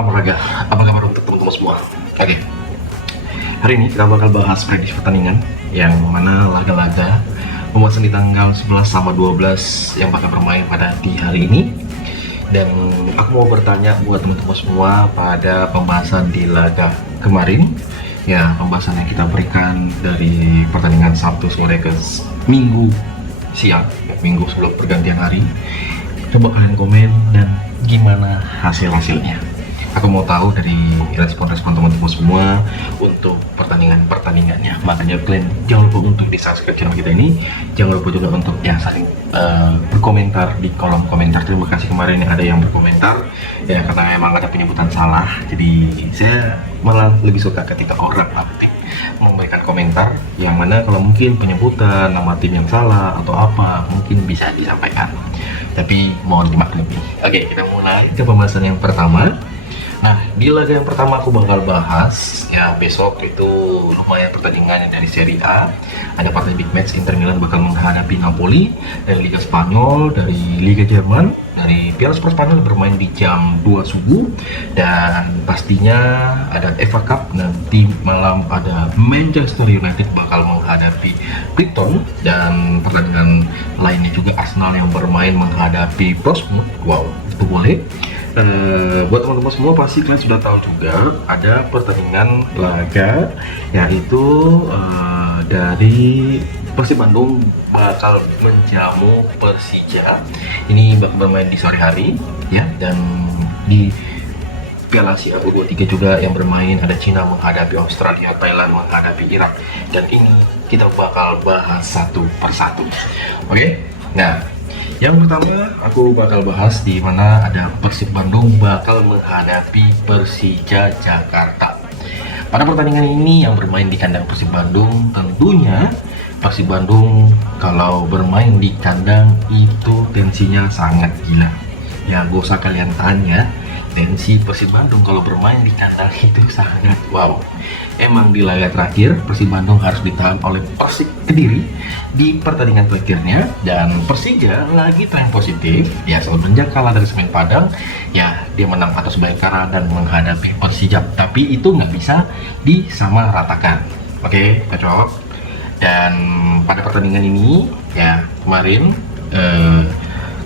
Salam olahraga, apa kabar untuk teman-teman semua? Oke, hari ini kita bakal bahas prediksi pertandingan yang mana laga-laga pembahasan di tanggal 11 sama 12 yang bakal bermain pada di hari ini. Dan aku mau bertanya buat teman-teman semua pada pembahasan di laga kemarin, ya pembahasan yang kita berikan dari pertandingan Sabtu sore ke Minggu siang, ya, Minggu sebelum pergantian hari. Coba kalian komen dan gimana hasilnya. Aku mau tahu dari respon-respon teman-teman semua untuk pertandingannya. Makanya kalian jangan lupa untuk di-subscribe channel kita ini. Jangan lupa juga untuk ya saling berkomentar di kolom komentar. Terima kasih kemarin yang ada yang berkomentar ya, karena memang ada penyebutan salah. Jadi saya malah lebih suka ketika orang memberikan komentar yang mana kalau mungkin penyebutan nama tim yang salah atau apa mungkin bisa disampaikan. Tapi mohon dimaklumi. Oke, kita mulai ke pembahasan yang pertama. Nah, di laga yang pertama aku bakal bahas ya, besok itu lumayan pertandingan dari Serie A. Ada partai big match, Inter Milan bakal menghadapi Napoli. Dari Liga Spanyol, dari Liga Jerman, dari Piala Super Spanyol bermain di jam 2 subuh. Dan pastinya ada FA Cup, nanti malam ada Manchester United bakal menghadapi Brighton. Dan pertandingan lainnya juga Arsenal yang bermain menghadapi Portsmouth. Wow, itu boleh. Buat teman-teman semua pasti kalian sudah tahu juga ada pertandingan laga, yaitu dari Persib Bandung bakal menjamu Persija. Ini bakal bermain di sore hari ya, dan di Piala Asia U23 juga yang bermain ada Cina menghadapi Australia, Thailand menghadapi Irak, dan ini kita bakal bahas satu persatu. Oke? Nah, yang pertama aku bakal bahas di mana ada Persib Bandung bakal menghadapi Persija Jakarta. Pada pertandingan ini yang bermain di kandang Persib Bandung, tentunya Persib Bandung kalau bermain di kandang itu tensinya sangat gila. Ya, gak usah kalian tanya, tensi Persib Bandung kalau bermain di kandang itu sangat wow. Emang di laga terakhir Persib Bandung harus ditahan oleh Persik Kediri di pertandingan terakhirnya, dan Persija lagi tren positif ya, semenjak kalah dari Semen Padang ya, dia menang atas Bayangkara dan menghadapi Persija, tapi itu nggak bisa disamaratakan. Oke, cocok. Dan pada pertandingan ini ya kemarin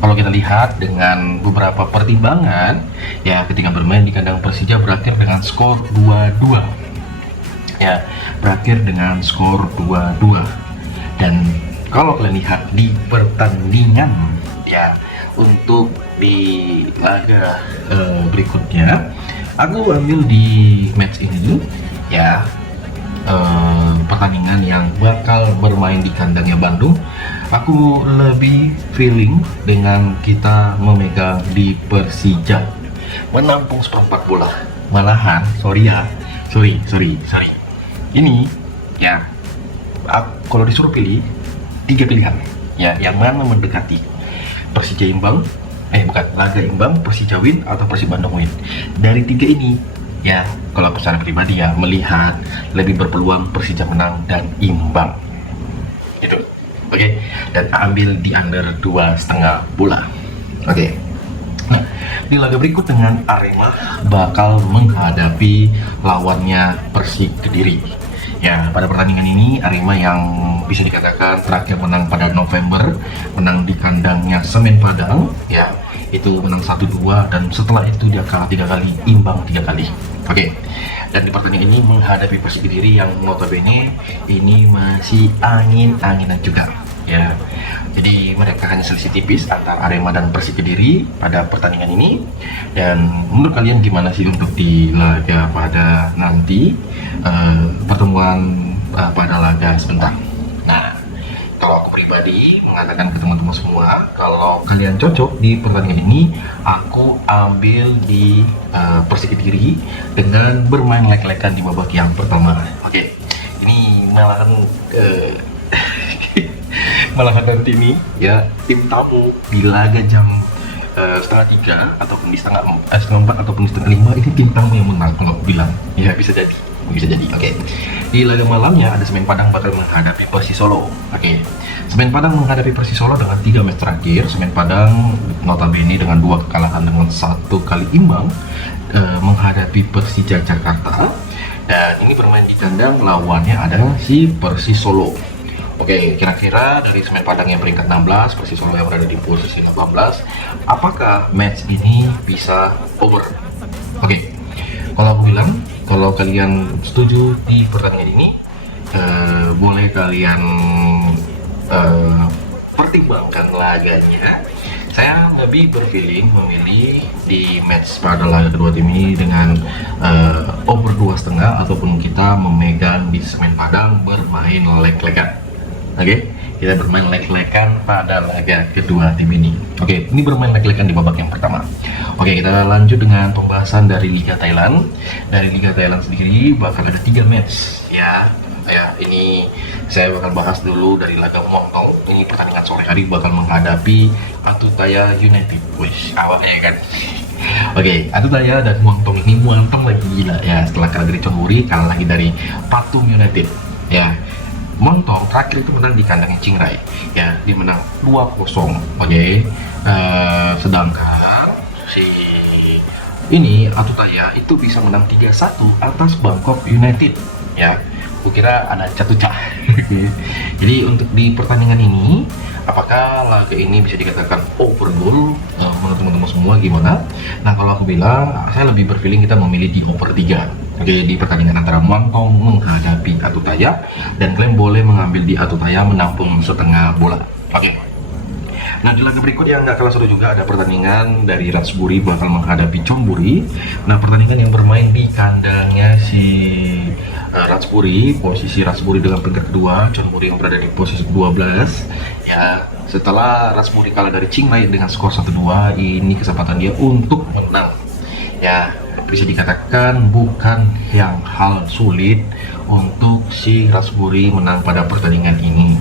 kalau kita lihat dengan beberapa pertimbangan ya, ketika bermain di kandang Persija berakhir dengan skor 2-2 ya, berakhir dengan skor 2-2. Dan kalau kalian lihat di pertandingan ya, untuk di laga berikutnya aku ambil di match ini ya, pertandingan yang bakal bermain di kandangnya Bandung, aku lebih feeling dengan kita memegang di Persija menampung seperempat bola. Malahan sorry ini ya, kalau disuruh pilih 3 pilihan ya, yang mana mendekati Persija imbang, laga imbang, Persija win atau Persib Bandung win. Dari 3 ini ya, kalau aku secara pribadi ya melihat lebih berpeluang Persija menang dan imbang gitu. Oke, dan ambil di under 2,5 bola. Oke. Nah, di laga berikut dengan Arema bakal menghadapi lawannya Persik Kediri. Ya, pada pertandingan ini Arema yang bisa dikatakan terakhir menang pada November, menang di kandangnya Semen Padang ya, itu menang 1-2, dan setelah itu dia kalah 3 kali, imbang 3 kali. Oke. Dan di pertandingan ini menghadapi Persik Kediri yang notabene ini masih angin-anginan juga ya. Jadi mereka hanya selisih tipis antara Arema dan Persik Kediri pada pertandingan ini. Dan menurut kalian gimana sih untuk di laga pada nanti, pertemuan pada laga sebentar? Nah, kalau aku pribadi mengatakan ke teman-teman semua, kalau kalian cocok di pertandingan ini, aku ambil di Persik Kediri dengan bermain lek-lekan di babak yang pertama. Oke, ini malahan nanti ini ya, tim tamu di laga jam setengah 3 ataupun di setengah 4 ataupun di setengah 5, ini tim tamu yang menang kalau aku bilang ya, bisa jadi. Oke. Di laga malamnya ada Semen Padang bakal menghadapi Persis Solo. Oke. Semen Padang menghadapi Persis Solo dengan 3 match terakhir. Semen Padang notabene dengan 2 kekalahan dengan 1 kali imbang. menghadapi Persija Jakarta, dan ini bermain di kandang lawannya adalah si Persis Solo. Oke, kira-kira dari Semen Padang yang peringkat 16, Persis Solo yang berada di posisi 18, apakah match ini bisa over? Oke, kalau aku bilang, kalau kalian setuju di pertandingan ini, boleh kalian pertimbangkan laganya. Saya lebih berfeeling memilih di match pada laga kedua tim ini dengan over 2,5 ataupun kita memegang di Semen Padang bermain leg-legan. Oke, kita bermain leg-legan pada laga kedua tim ini. Oke, ini bermain leg-legan di babak yang pertama. Oke, kita lanjut dengan pembahasan dari Liga Thailand. Dari Liga Thailand sendiri bakal ada 3 match ya. Ini saya bakal bahas dulu dari laga Muangthong. Ini pertandingan sore hari bakal menghadapi Atutaya United. Wih, awalnya kan. Oke, Atutaya dan Muangthong ini, Muangthong lagi gila ya, setelah kalah dari Chonburi, kalah lagi dari Pathum United ya. Muangthong terakhir itu menang di kandangnya Chiang Rai ya, dia menang 2-0. Oke, sedangkan si ini Atutaya itu bisa menang 3-1 atas Bangkok United ya. Kukira ada catucah. Jadi untuk di pertandingan ini, apakah laga ini bisa dikatakan over goal? Menurut teman-teman semua gimana? Nah, kalau aku bilang, saya lebih berfeeling kita memilih di over 3. Oke, di pertandingan antara Muangthong menghadapi Atutaya, dan kalian boleh mengambil di Atutaya menampung setengah bola. Oke. Nah, di laga berikut yang nggak kalah seru juga ada pertandingan dari Ratchaburi bakal menghadapi Chonburi. Nah, pertandingan yang bermain di kandangnya si Ratchaburi, posisi Ratchaburi dengan peringkat kedua, Chonburi yang berada di posisi 12 ya. Setelah Ratchaburi kalah dari Chiang Rai dengan skor 1-2, ini kesempatan dia untuk menang ya. Bisa dikatakan bukan yang hal sulit untuk si Ratchaburi menang pada pertandingan ini.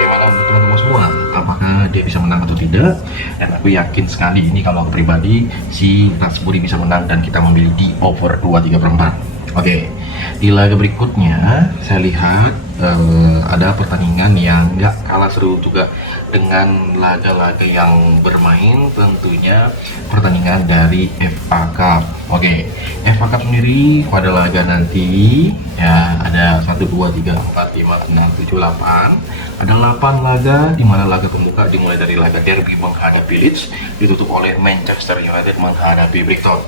Bagaimana untuk teman-teman semua, apakah dia bisa menang atau tidak? Dan aku yakin sekali ini, kalau aku pribadi, si Ratchaburi bisa menang dan kita memilih di over 2,3/4. Oke, di laga berikutnya saya lihat ada pertandingan yang nggak kalah seru juga dengan laga-laga yang bermain, tentunya pertandingan dari FA Cup. Oke, FA Cup sendiri pada laga nanti ya ada 1, 2, 3, 4, 5, 6, 7, 8. Ada 8 laga, di mana laga pembuka dimulai dari laga Derby menghadapi Leeds, ditutup oleh Manchester United menghadapi Brighton.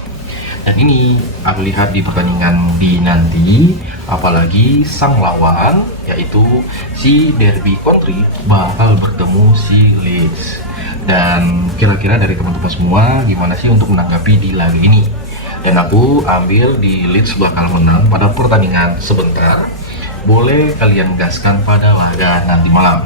Dan ini aku lihat di pertandingan di nanti, apalagi sang lawan yaitu si Derby County bakal bertemu si Leeds. Dan kira-kira dari teman-teman semua gimana sih untuk menanggapi di laga ini? Dan aku ambil di Leeds bakal menang pada pertandingan sebentar. Boleh kalian gaskan pada laga nanti malam.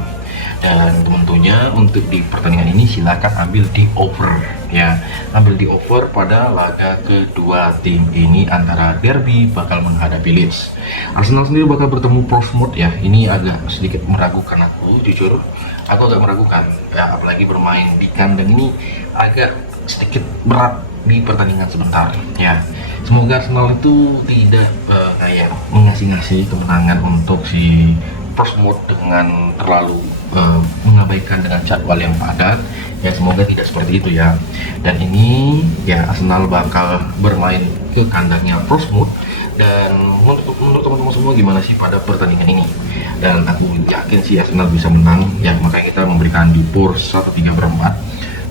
Dan tentunya untuk di pertandingan ini silakan ambil di over ya, ambil di over pada laga kedua tim ini antara Derby bakal menghadapi Leeds. Arsenal sendiri bakal bertemu Portsmouth ya. Ini agak sedikit meragukan aku, jujur aku agak meragukan ya, apalagi bermain di kandang ini agak sedikit berat di pertandingan sebentar ya. Semoga Arsenal itu tidak kayak mengasih-ngasih kemenangan untuk si Portsmouth dengan terlalu mengabaikan dengan jadwal yang padat ya. Semoga tidak seperti itu ya. Dan ini ya, Arsenal bakal bermain ke kandangnya Portsmouth. Dan menurut teman-teman semua gimana sih pada pertandingan ini? Dan aku yakin sih Arsenal bisa menang ya, makanya kita memberikan di purs 1,3/4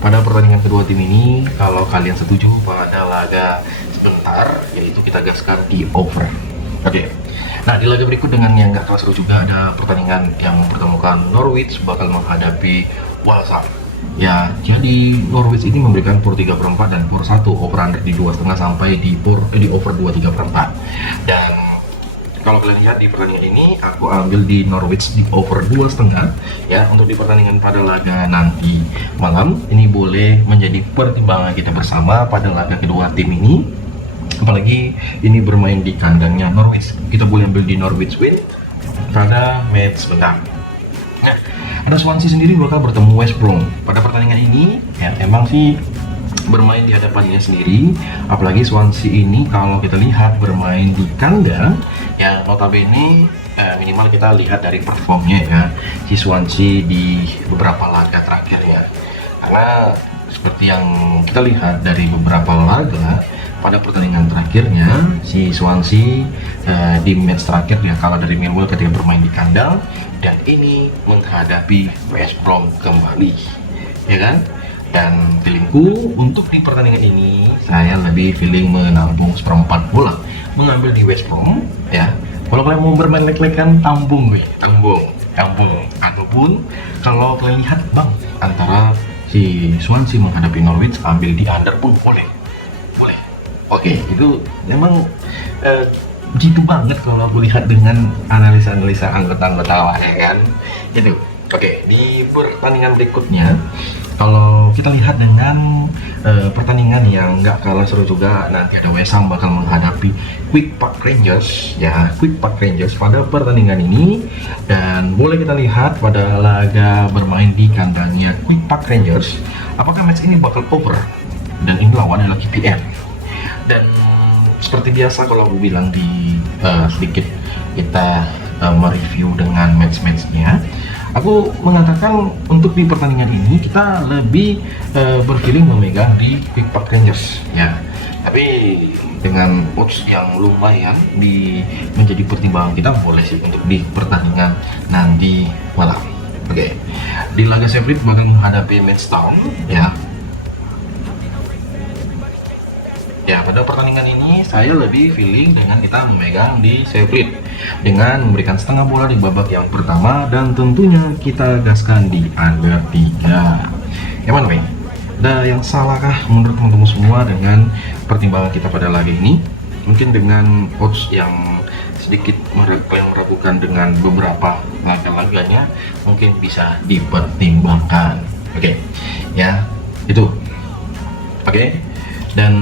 pada pertandingan kedua tim ini. Kalau kalian setuju pada laga sebentar, yaitu kita gaskan di over. Oke. Nah, di laga berikut dengan yang nggak kalah seru juga ada pertandingan yang mempertemukan Norwich bakal menghadapi Walsall. Ya, jadi Norwich ini memberikan pur 3/4 dan pur 1, over under di 2,5 sampai di over 2,3/4. Dan kalau kalian lihat di pertandingan ini, aku ambil di Norwich di over 2,5 ya. Untuk di pertandingan pada laga nanti malam, ini boleh menjadi pertimbangan kita bersama pada laga kedua tim ini. Apalagi ini bermain di kandangnya Norwich, kita boleh ambil di Norwich win pada match menang. Nah, ada Swansea sendiri bakal bertemu West Brom pada pertandingan ini ya. Emang sih bermain di hadapannya sendiri, apalagi Swansea ini kalau kita lihat bermain di kandang yang notabene minimal kita lihat dari performnya ya, si Swansea di beberapa laga terakhir ya. Karena seperti yang kita lihat dari beberapa laga pada pertandingan terakhirnya, si Swansea di match terakhir dia kalah dari Millwall ketika bermain di kandang, dan ini menghadapi West Brom kembali, ya kan? Dan feelingku untuk di pertandingan ini saya lebih feeling menampung seperempat bola, mengambil di West Brom ya. Kalau kalian mau bermain lek-lekan, tampung ataupun kalau kalian lihat bang antara si Swansea menghadapi Norwich, ambil di under pun boleh. Oke, itu memang gitu banget kalau aku lihat dengan analisa-analisa anggota-anggota lah, ya kan gitu. Oke, di pertandingan berikutnya kalau kita lihat dengan pertandingan yang nggak kalah seru juga, nanti ada West Ham bakal menghadapi Quick Park Rangers ya, Quick Park Rangers pada pertandingan ini. Dan boleh kita lihat pada laga bermain di kandangnya Quick Park Rangers, apakah match ini bakal over, dan ini lawan adalah KPM. Dan seperti biasa kalau aku bilang di sedikit kita mereview dengan match-matchnya, aku mengatakan untuk di pertandingan ini kita lebih berfeeling memegang di Quick Park Rangers ya, tapi dengan odds yang lumayan menjadi pertimbangan kita, boleh sih untuk di pertandingan nanti malam. Oke, di laga Sheffield bakal menghadapi Maidstone ya. Ya, pada pertandingan ini saya lebih feeling dengan kita memegang di Sheffield dengan memberikan setengah bola di babak yang pertama, dan tentunya kita gaskan di under 3. Gimana Bang? Ada yang salahkah menurut teman-teman semua dengan pertimbangan kita pada laga ini? Mungkin dengan odds yang sedikit meragukan dengan beberapa laga-laganya, mungkin bisa dipertimbangkan. Oke, ya itu. Oke. Dan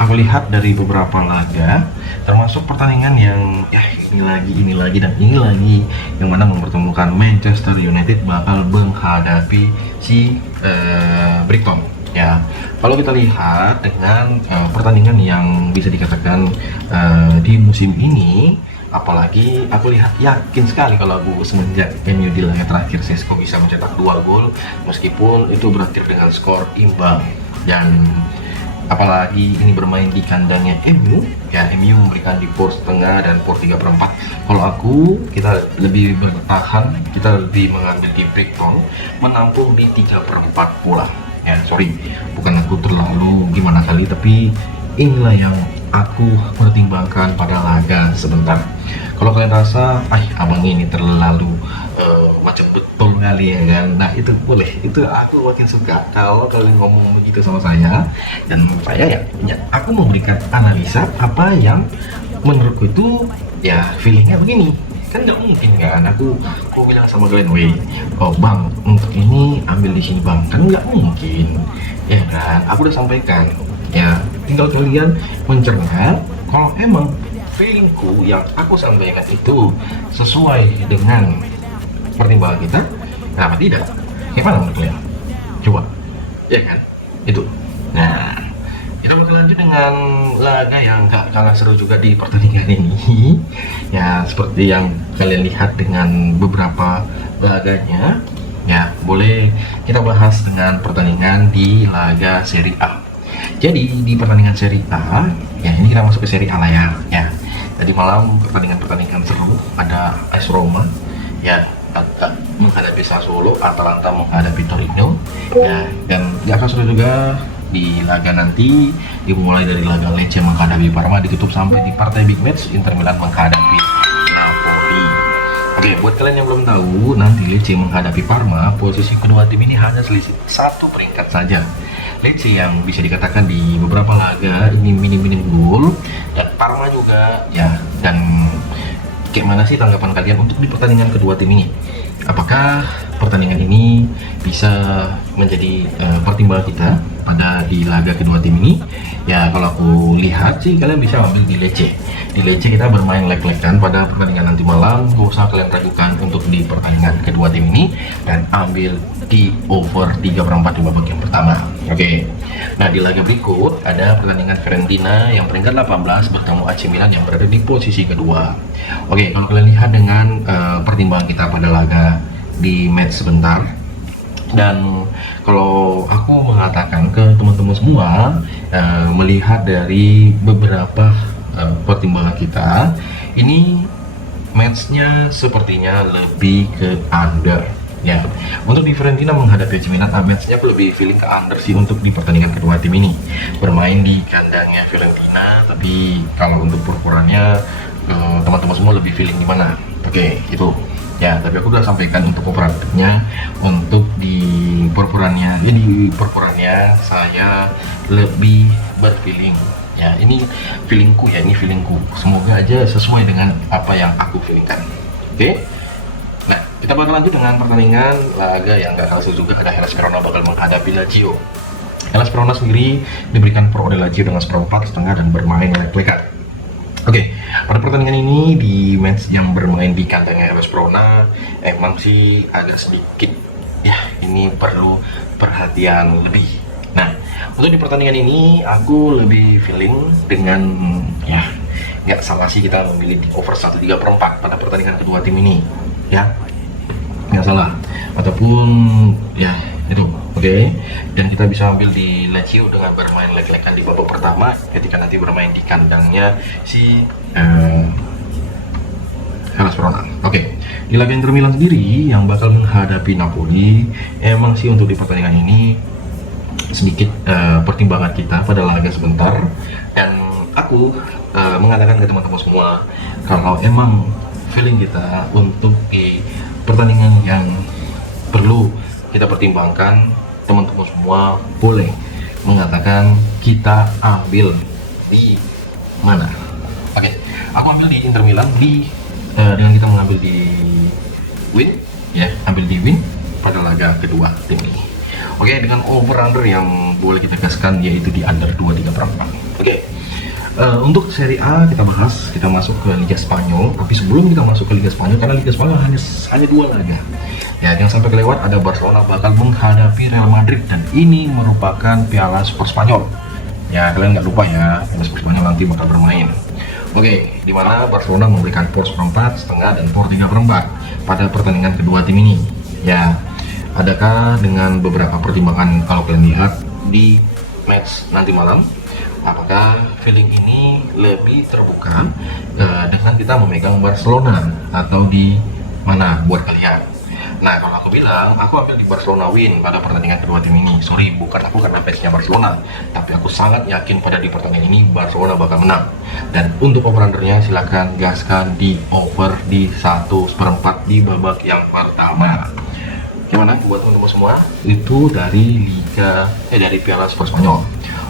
aku lihat dari beberapa laga, termasuk pertandingan yang ini lagi yang mana mempertemukan Manchester United bakal menghadapi si Brighton ya. Kalau kita lihat dengan pertandingan yang bisa dikatakan di musim ini, apalagi aku lihat yakin sekali kalau aku semenjak MU di laga terakhir Sesko bisa mencetak 2 gol meskipun itu berakhir dengan skor imbang. Dan apalagi ini bermain di kandangnya MU ya, MU memberikan di power setengah dan power 3/4. Kalau kita lebih bertahan, kita lebih mengambil di Brighton menampung di 3/4 bola ya. Sorry, bukan aku terlalu gimana kali, tapi inilah yang aku pertimbangkan pada laga sebentar. Kalau kalian rasa abang ini terlalu macam betul kali ya kan, nah itu boleh, itu aku makin suka kalau kalian ngomong begitu sama saya. Dan menurut saya ya aku memberikan analisa apa yang menurutku itu ya feelingnya begini. Kan nggak mungkin kan aku bilang sama kalian, bang untuk ini ambil di sini bang, kan nggak mungkin ya kan. Aku udah sampaikan ya, tinggal kalian mencerna kalau emang feelingku yang aku sampaikan itu sesuai dengan pertimbangan kita, kenapa tidak? Gimana menurut kalian? Coba, ya kan? Itu. Nah, kita bakal lanjut dengan laga yang gak kalah seru juga di pertandingan ini. Ya, seperti yang kalian lihat dengan beberapa laganya. Ya, boleh kita bahas dengan pertandingan di laga Serie A. Jadi di pertandingan Serie A, ya ini kita masuk ke Serie A lah ya. Ya, tadi malam pertandingan seru, ada AS Roma, ya menghadapi Sassuolo, Atalanta menghadapi Torino ya, dan gak kalah seru juga di laga nanti, dimulai dari laga Lecce menghadapi Parma, ditutup sampai di partai big match Inter Milan menghadapi Napoli. Oke, buat kalian yang belum tahu, nanti Lecce menghadapi Parma, posisi kedua tim ini hanya selisih 1 peringkat saja. Lecce yang bisa dikatakan di beberapa laga ini minim gol, dan Parma juga ya. Dan gimana sih tanggapan kalian untuk di pertandingan kedua tim ini? Apakah pertandingan ini bisa menjadi pertimbangan kita pada di laga kedua tim ini? Ya kalau aku lihat sih kalian bisa ambil di Lecce. Di Lecce kita bermain leg-legan pada pertandingan nanti malam. Gak usah kalian ragukan untuk di pertandingan kedua tim ini, dan ambil di over 3/4 di babak yang pertama. Oke. Nah di laga berikut ada pertandingan Fiorentina yang peringkat 18 bertemu AC Milan yang berada di posisi kedua. Oke, kalau kalian lihat dengan pertimbangan kita pada laga di match sebentar, Dan kalau aku mengatakan ke teman-teman semua, melihat dari beberapa pertimbangan kita, ini matchnya sepertinya lebih ke under ya. Untuk di Fiorentina menghadapi AC Milan, matchnya aku lebih feeling ke under sih untuk di pertandingan kedua tim ini. Bermain di kandangnya Fiorentina, tapi kalau untuk perpuranya teman-teman semua lebih feeling di mana? Oke, itu ya. Tapi aku udah sampaikan untuk operatifnya, untuk di perpurannya, di perpurannya saya lebih berfeeling. Ya, ini feelingku ya, ini feelingku. Semoga aja sesuai dengan apa yang aku feelingkan. Oke. Nah, kita bakal lanjut dengan pertandingan laga yang gak kalah seru juga. Ada Hellas Verona bakal menghadapi Lazio. Hellas Verona sendiri diberikan pro oleh Lazio dengan seperempat setengah dan bermain lek-lekan. Oke, pada pertandingan ini di match yang bermain di kandangnya Hellas Verona emang sih agak sedikit ya, ini perlu perhatian lebih. Nah, untuk di pertandingan ini aku lebih feeling dengan ya, nggak salah sih kita memilih di over 1/3/4 pada pertandingan kedua tim ini ya, nggak salah, ataupun ya itu oke. Dan kita bisa ambil di Lazio dengan bermain leg-legan di babak pertama ketika nanti bermain di kandangnya si Hellas Verona. Oke, di laga Inter Milan sendiri yang bakal menghadapi Napoli, emang sih untuk di pertandingan ini sedikit pertimbangan kita pada laga sebentar, dan aku mengatakan ke teman-teman semua kalau emang feeling kita untuk di pertandingan yang perlu kita pertimbangkan, teman-teman semua boleh mengatakan kita ambil di mana. Oke, aku ambil di Inter Milan dengan kita mengambil di win ya, ambil di win pada laga kedua tim ini. Oke, dengan over under yang boleh kita gaskan yaitu di under 2/3/4. Oke, untuk Serie A kita bahas, kita masuk ke Liga Spanyol. Tapi sebelum kita masuk ke Liga Spanyol, karena Liga Spanyol hanya 2 laga ya, jangan sampai kelewat, ada Barcelona bakal menghadapi Real Madrid, dan ini merupakan Piala Super Spanyol ya, kalian nggak lupa ya, Piala Super Spanyol nanti bakal bermain. Oke, di mana Barcelona memberikan por seperempat setengah dan por 3/4 pada pertandingan kedua tim ini ya. Adakah dengan beberapa pertimbangan kalau kalian lihat di match nanti malam, apakah feeling ini lebih terbuka dengan kita memegang Barcelona atau di mana buat kalian? Nah, kalau aku bilang, aku ambil di Barcelona win pada pertandingan kedua tim ini. Sorry, bukan aku karena fansnya Barcelona, tapi aku sangat yakin pada di pertandingan ini Barcelona bakal menang. Dan untuk over-undernya silakan gaskan di over di 1/4 di babak yang pertama. Gimana buat teman-teman semua? Itu dari dari Piala Super Spanyol.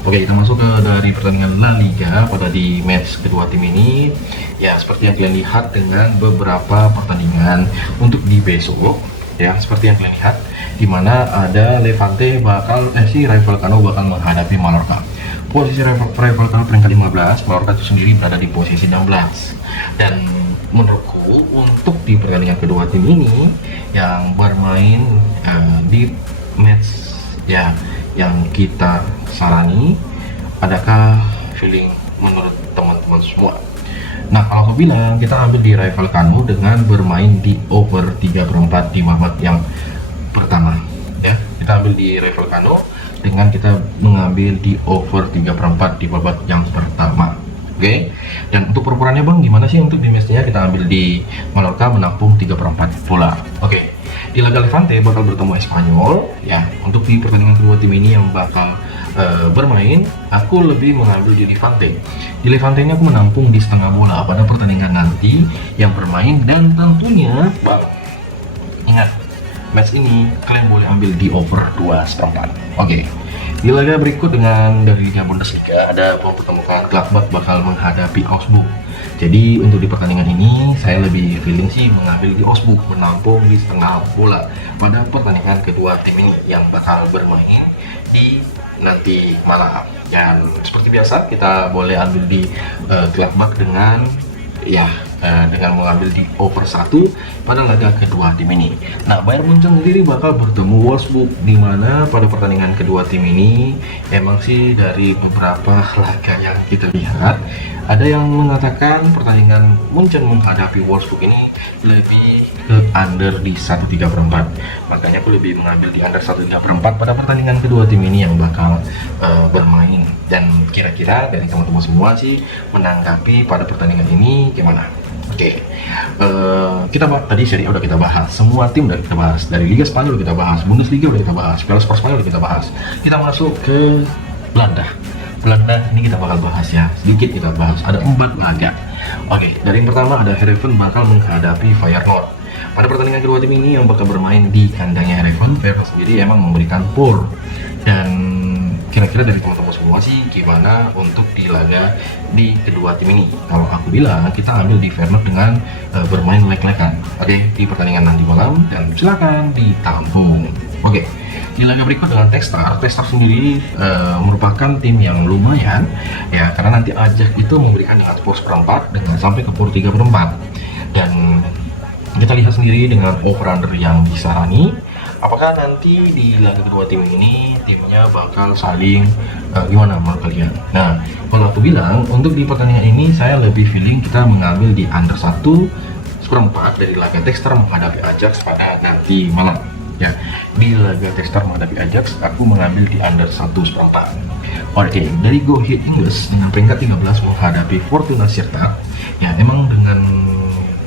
Oke, kita masuk ke dari pertandingan La Liga pada di match kedua tim ini. Ya, seperti yang kalian lihat dengan beberapa pertandingan untuk di besok ya, seperti yang kalian lihat di mana ada Levante bakal Rayo Vallecano bakal menghadapi Mallorca. Posisi Rayo Vallecano peringkat 15, Mallorca itu sendiri berada di posisi 16. Dan menurutku untuk di pertandingan kedua tim ini yang bermain di match ya yang kita sarani, adakah feeling menurut teman-teman semua? Nah, kalau aku bilang kita ambil di Rayo Vallecano dengan bermain di over 3/4 di babak yang pertama ya. Kita ambil di Rayo Vallecano dengan kita mengambil di over 3/4 di babak yang pertama. Oke, dan untuk perpuranya bang gimana sih untuk di matchnya? Kita ambil di Mallorca menampung 3/4 bola. Oke, di laga Levante bakal bertemu Espanyol ya. Untuk di pertandingan kedua tim ini yang bakal bermain, aku lebih mengambil di Levante. Di Levante ini aku menampung di setengah bola pada pertandingan nanti yang bermain, dan tentunya bang ingat, match ini kalian boleh ambil di over 2/4. Oke. Di laga berikut dengan dari Liga Bundesliga ada mempertemukan Gladbach bakal menghadapi Augsburg. Jadi untuk di pertandingan ini saya lebih feeling sih mengambil di Augsburg menampung di setengah bola pada pertandingan kedua tim ini yang bakal bermain di nanti malam. Dan seperti biasa kita boleh ambil di Gladbach dengan dengan mengambil di over 1 pada laga kedua tim ini. Nah, Bayern Munchen sendiri bakal bertemu Wolfsburg, di mana pada pertandingan kedua tim ini emang sih dari beberapa laga yang kita lihat ada yang mengatakan pertandingan Munchen menghadapi Wolfsburg ini lebih ke under di 1/3/4. Makanya aku lebih mengambil di under 1/3/4 pada pertandingan kedua tim ini yang bakal bermain. Dan kira-kira dari teman-teman semua sih menanggapi pada pertandingan ini gimana? Oke, tadi Serie A udah kita bahas, semua tim udah kita bahas, dari Liga Spanyol udah kita bahas, Bundesliga udah kita bahas, Piala Sport Spanyol udah kita bahas. Kita masuk ke Belanda. Belanda ini kita bakal bahas ya, sedikit kita bahas. Ada 4 laga. Oke, dari yang pertama ada Heerenveen bakal menghadapi Feyenoord. Pada pertandingan kedua tim ini yang bakal bermain di kandangnya Heerenveen, Feyenoord sendiri emang memberikan power. Dan kira-kira dari teman-teman semua sih gimana untuk di laga di kedua tim ini? Kalau aku bilang kita ambil di Feyenoord dengan bermain leg-legan. Oke, di pertandingan nanti malam dan silakan ditampung. Oke. Di laga berikut dengan Textar sendiri merupakan tim yang lumayan ya, karena nanti Ajax itu memberikan dengan skor seperempat dengan sampai ke skor 3/4. Dan kita lihat sendiri dengan over-under yang disarani, apakah nanti di laga kedua tim ini timnya bakal saling gimana menurut kalian? Nah, kalau aku bilang untuk di pertandingan ini saya lebih feeling kita mengambil di under 1/4 dari laga Textar menghadapi Ajax pada nanti malam. Ya, di laga Textar menghadapi Ajax, aku mengambil di under 1/4. Oke, dari Go Ahead English dengan peringkat 13 menghadapi Fortuna Sittard. Ya, emang dengan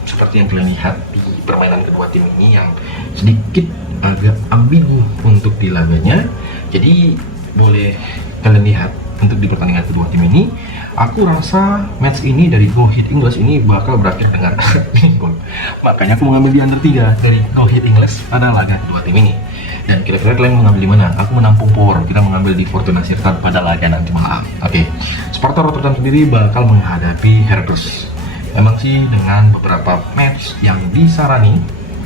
seperti yang kalian lihat di permainan kedua tim ini yang sedikit agak ambigu untuk di laganya. Jadi boleh kalian lihat untuk di pertandingan kedua tim ini, aku rasa match ini dari Go Ahead English ini bakal berakhir dengan gol. Makanya aku mengambil di under 3 dari Go Ahead English pada laga kedua tim ini. Dan kira-kira kalian mengambil di mana? Aku menampung power. Kita mengambil di Fortuna Sittard pada laga nanti malam. Oke. Sparta Rotterdam sendiri bakal menghadapi Heracles. Emang sih dengan beberapa match yang disarani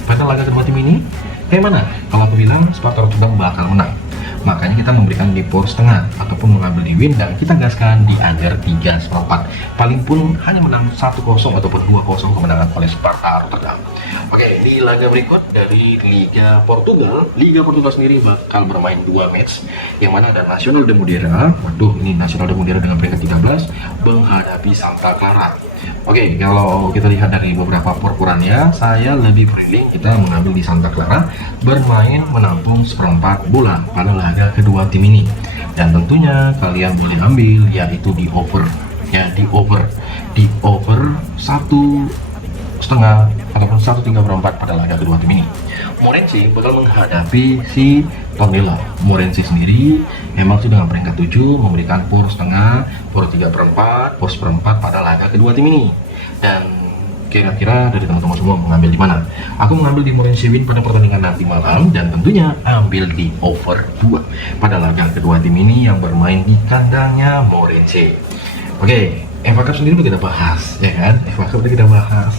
pada laga kedua tim ini, kayak mana? Kalau aku bilang Sparta Rotterdam bakal menang. Makanya kita memberikan di power setengah ataupun mengambil di win dan kita gaskan di under 3/4. Paling pun hanya menang 1-0 ataupun 2-0 kemenangan oleh Sparta Rotterdam. Oke, di laga berikut dari Liga Portugal sendiri bakal bermain 2 match, yang mana ada Nacional de Madeira. Waduh, ini Nacional de Madeira dengan peringkat 13 menghadapi Santa Clara. Oke, kalau kita lihat dari beberapa perkurannya, saya lebih feeling kita mengambil di Santa Clara bermain menampung 1/4 bulan pada laga kedua tim ini. Dan tentunya kalian boleh ambil yaitu di over ya, di over 1,5 ataupun 1/3/4 pada laga kedua tim ini. Morense bakal menghadapi si Tondela. Morense sendiri memang sudah dengan peringkat 7 memberikan power setengah, power 3/4, power 1/4 pada laga kedua tim ini. Dan kira-kira dari teman-teman semua mengambil di mana? Aku mengambil di Morense win pada pertandingan nanti malam dan tentunya ambil di over 2 pada laga kedua tim ini yang bermain di kandangnya Morense. Oke, FA Cup sendiri udah kita bahas, ya kan? FA Cup udah kita bahas.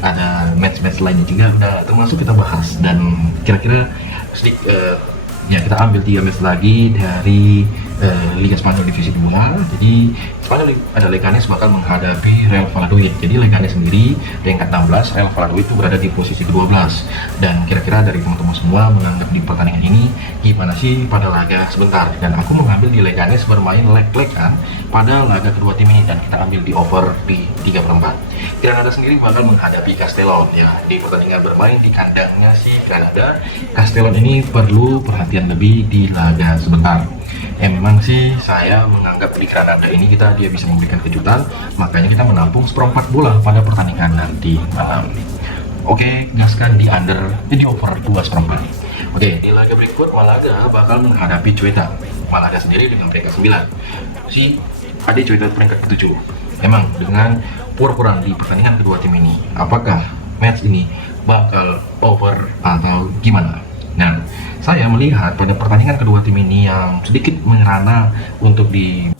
Ada match-match lainnya juga udah termasuk kita bahas. Dan kira-kira ya kita ambil 3 match lagi dari Liga Spanyol Divisi 2. Jadi Spanyol ada Leganes bakal menghadapi Real Valladolid. Jadi Leganes sendiri peringkat 16, Real Valladolid itu berada di posisi ke-12. Dan kira-kira dari teman-teman semua menganggap di pertandingan ini gimana sih pada laga sebentar? Dan aku mengambil di Leganes bermain leg-legan pada laga kedua tim ini dan kita ambil di over di 3/4. Granada sendiri bakal menghadapi Castellón ya, di pertandingan bermain di kandangnya si Granada. Castellón ini perlu perhatian lebih di laga sebentar. Memang sih saya menganggap di Granada ini dia bisa memberikan kejutan, makanya kita menampung 1/4 bola pada pertandingan nanti malam. Oke, gaskan di over 2/4. Oke, di laga berikut Malaga bakal menghadapi Ceuta. Malaga sendiri dengan peringkat 9. Si Ade Ceuta peringkat ke-7. Memang dengan power kurang di pertandingan kedua tim ini, apakah match ini bakal over atau gimana? Nah, saya melihat pada pertandingan kedua tim ini yang sedikit mengerana untuk di